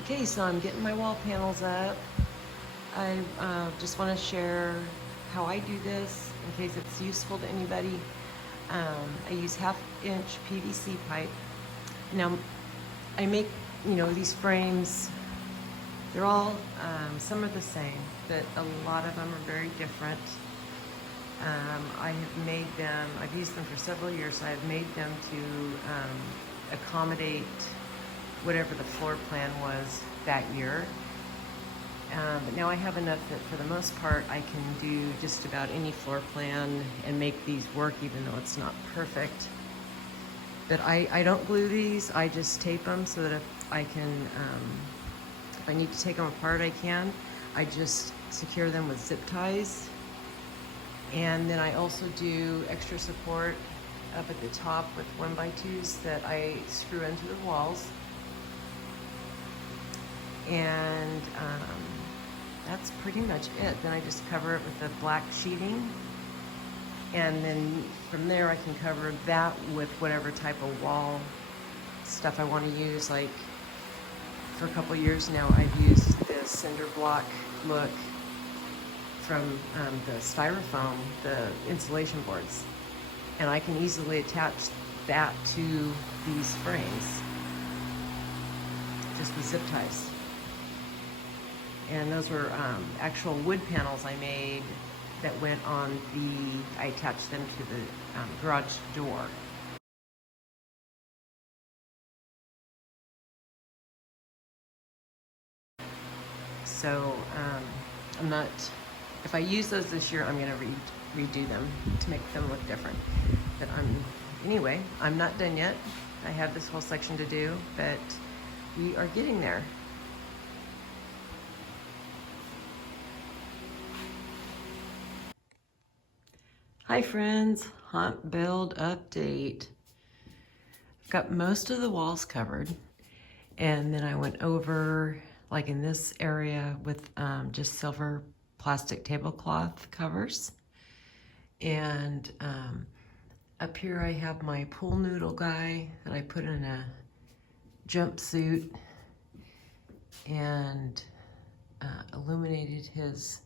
Okay, so I'm getting my wall panels up. I just want to share how I do this in case it's useful to anybody. I use 1/2 inch PVC pipe. Now, I make, these frames. They're all, some are the same, but a lot of them are very different. I have made them, I've used them for several years, so I've made them to accommodate whatever the floor plan was that year. But now I have enough that for the most part I can do just about any floor plan and make these work even though it's not perfect. But I don't glue these, I just tape them so that if I can, if I need to take them apart I can. I just secure them with zip ties. And then I also do extra support up at the top with 1x2s that I screw into the walls. And that's pretty much it. Then I just cover it with the black sheeting. And then from there I can cover that with whatever type of wall stuff I want to use. Like for a couple years now I've used this cinder block look from the styrofoam, the insulation boards. And I can easily attach that to these frames just with zip ties. And those were actual wood panels I made that went on I attached them to the garage door. So if I use those this year, I'm gonna redo them to make them look different. But anyway, I'm not done yet. I have this whole section to do, but we are getting there. Hi friends, haunt build update. I've got most of the walls covered, and then I went over, like in this area, with just silver plastic tablecloth covers. And up here I have my pool noodle guy that I put in a jumpsuit and illuminated his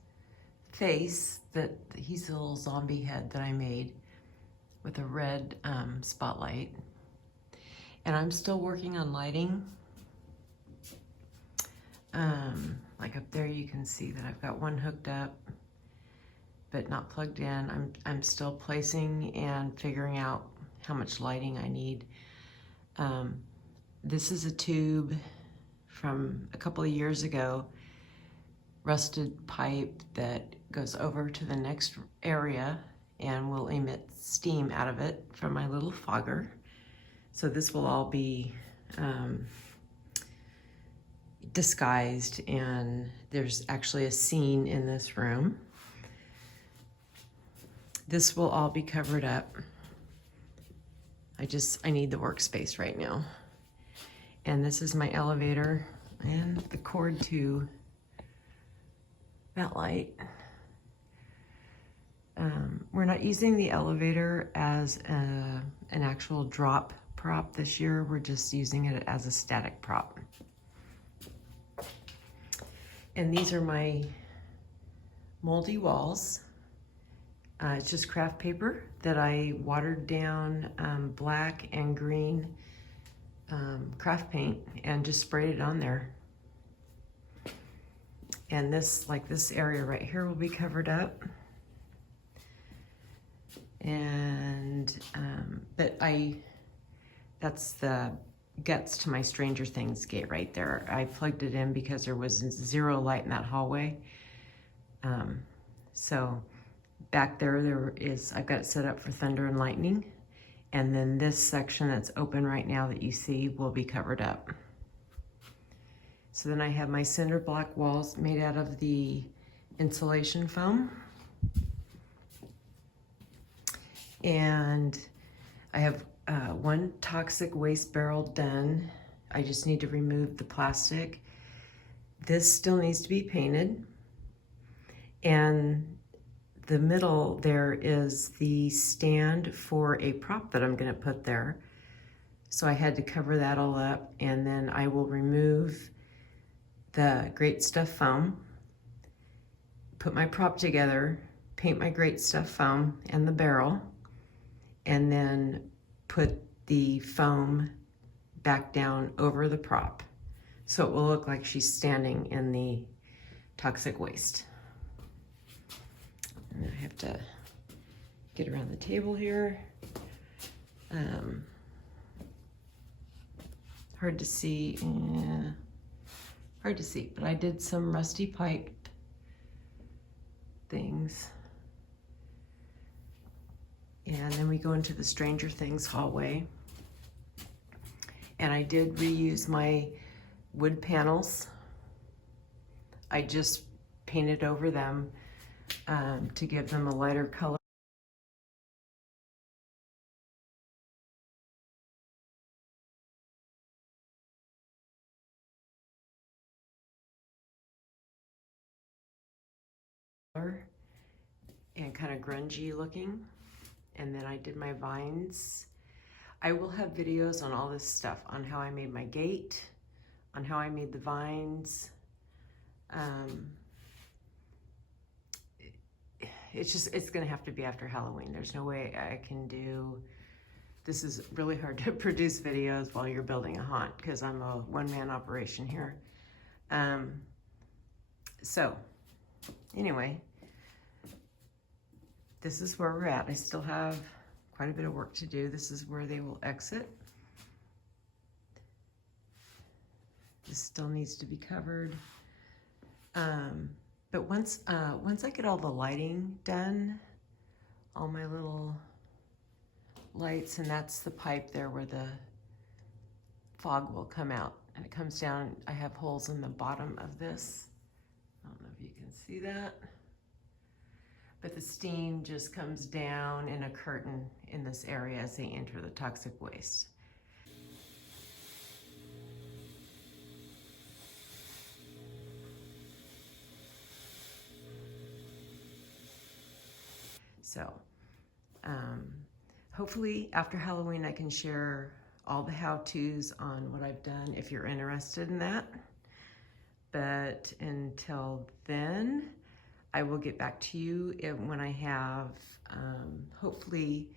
face. That he's a little zombie head that I made with a red spotlight. And I'm still working on lighting. Like up there you can see that I've got one hooked up but not plugged in. I'm still placing and figuring out how much lighting I need. This is a tube from a couple of years ago, rusted pipe that goes over to the next area and will emit steam out of it from my little fogger. So this will all be disguised, and there's actually a scene in this room. This will all be covered up. I need the workspace right now. And this is my elevator and the cord to that light. We're not using the elevator as an actual drop prop this year. We're just using it as a static prop. And these are my moldy walls. It's just craft paper that I watered down black and green craft paint and just sprayed it on there. And this area right here will be covered up. And, that's the guts to my Stranger Things gate right there. I plugged it in because there was zero light in that hallway. So back there I've got it set up for thunder and lightning. And then this section that's open right now that you see will be covered up. So then I have my cinder block walls made out of the insulation foam. And I have one toxic waste barrel done. I just need to remove the plastic. This still needs to be painted. And the middle there is the stand for a prop that I'm gonna put there. So I had to cover that all up, and then I will remove the Great Stuff foam, put my prop together, paint my Great Stuff foam and the barrel, and then put the foam back down over the prop. So it will look like she's standing in the toxic waste. And I have to get around the table here. Hard to see, but I did some rusty pipe things. And then we go into the Stranger Things hallway. And I did reuse my wood panels. I just painted over them to give them a lighter color. And kind of grungy looking. And then I did my vines. I will have videos on all this stuff, on how I made my gate, on how I made the vines. It's gonna have to be after Halloween. There's no way I can do, this is really hard to produce videos while you're building a haunt because I'm a one-man operation here. So anyway, this is where we're at. I still have quite a bit of work to do. This is where they will exit. This still needs to be covered. But once I get all the lighting done, all my little lights, and that's the pipe there where the fog will come out. And it comes down, I have holes in the bottom of this. I don't know if you can see that. But the steam just comes down in a curtain in this area as they enter the toxic waste. So hopefully after Halloween I can share all the how-tos on what I've done if you're interested in that. But until then, I will get back to you when I have, hopefully,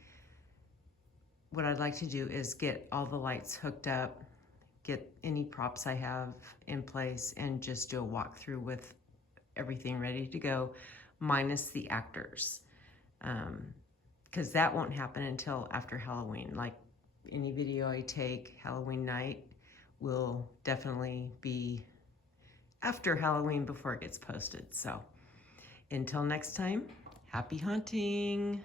what I'd like to do is get all the lights hooked up, get any props I have in place, and just do a walkthrough with everything ready to go, minus the actors. Because that won't happen until after Halloween. Like any video I take Halloween night will definitely be after Halloween before it gets posted. So until next time, happy haunting.